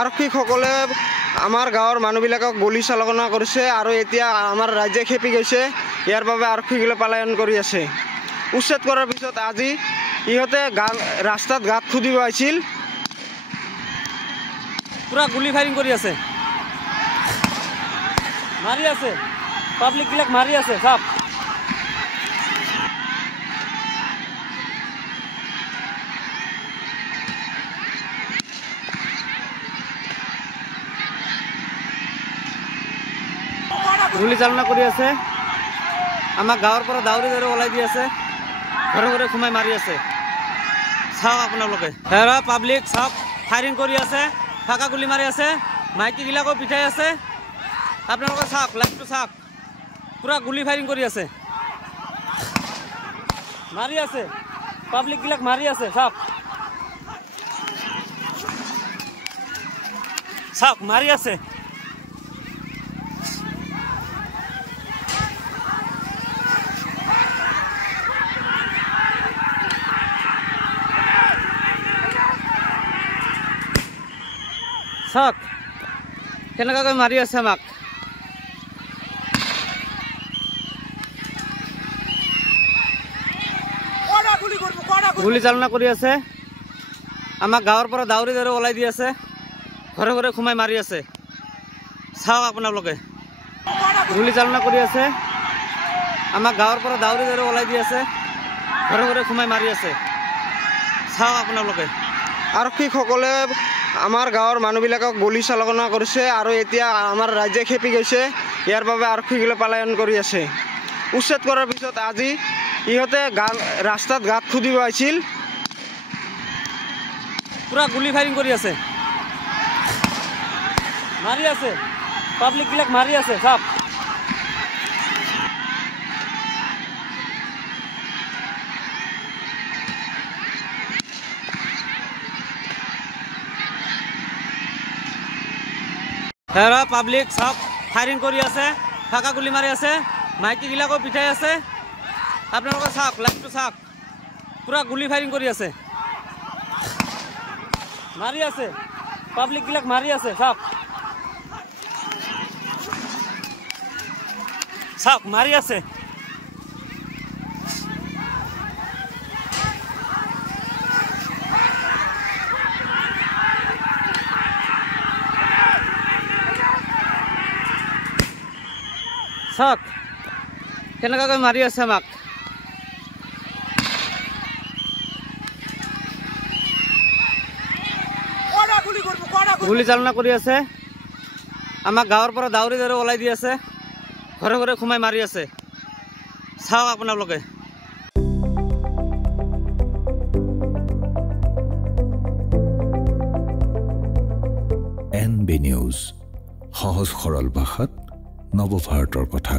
আৰক্ষীসকলে আমাৰ গাঁৱৰ মানুহবিলাকক গুলি চালনা কৰিছে আৰু এতিয়া আমাৰ ৰাজ্যে খেপি গৈছে। ইয়াৰ বাবে আৰক্ষীসকলে পলায়ন কৰি আছে। উচ্ছেদ কৰাৰ পিছত আজি ইহঁতে ৰাস্তাত গাঁত খুদিব আহিছিল। পুৰা গুলি ফায়াৰিং কৰি আছে, মাৰি আছে, পাব্লিকবিলাক মাৰি আছে চাপ। গুলি চালনা কৰি আছে, আমাক গাঁৱৰ পৰা দাউৰি দাউৰি ওলাই দি আছে, ঘৰে ঘৰে সোমাই মাৰি আছে। চাওক আপোনালোকে, হেৰা পাব্লিক চাওক, ফায়াৰিং কৰি আছে, ফাঁকা গুলি মাৰি আছে, মাইকীবিলাকো পিঠাই আছে। আপোনালোকে চাওক, লাইভটো চাওক, পুৰা গুলি ফায়াৰিং কৰি আছে, মাৰি আছে, পাব্লিকবিলাক মাৰি আছে চাওক, চাওক মাৰি আছে। চাওক কেনেকুৱাকৈ মাৰি আছে আমাক। গুলি চালনা কৰি আছে, আমাক গাঁৱৰ পৰা দাউৰি দাউৰি ওলাই দি আছে, ঘৰে ঘৰে সোমাই মাৰি আছে। চাওক আপোনালোকে, গুলি চালনা কৰি আছে, আমাক গাঁৱৰ পৰা দাউৰি দাউৰি ওলাই দি আছে, ঘৰে ঘৰে সোমাই মাৰি আছে। চাওক আপোনালোকে, আৰক্ষীসকলে আমাৰ গাঁৱৰ মানুহবিলাকক গুলি চালনা কৰিছে আৰু এতিয়া আমাৰ ৰাজ্যে খেপি গৈছে। ইয়াৰ বাবে আৰক্ষীসকলে পলায়ন কৰি আছে। উচ্ছেদ কৰাৰ পিছত আজি ইহঁতে ৰাস্তাত গাঁত খুদিব আহিছিল। পুৰা গুলি ফায়াৰিং কৰি আছে, মাৰি আছে, পাব্লিকবিলাক মাৰি আছে চাওক। হেৰা পাব্লিক চাওক, ফায়াৰিং কৰি আছে, ফাঁকা গুলি মাৰি আছে, মাইকীবিলাকো পিঠাই আছে। আপোনালোকে চাওক, লাইভটো চাওক, পুৰা গুলি ফায়াৰিং কৰি আছে, মাৰি আছে, পাব্লিকবিলাক মাৰি আছে চাওক, চাওক মাৰি আছে। চাওক কেনেকুৱাকৈ মাৰি আছে আমাক। গুলি চালনা কৰি আছে, আমাক গাঁৱৰ পৰা দাউৰি দাউৰি ওলাই দি আছে, ঘৰে ঘৰে সোমাই মাৰি আছে। চাওক আপোনালোকে, NB নিউজ, সহজ সৰল ভাষাত নৱভাৰতৰ কথা।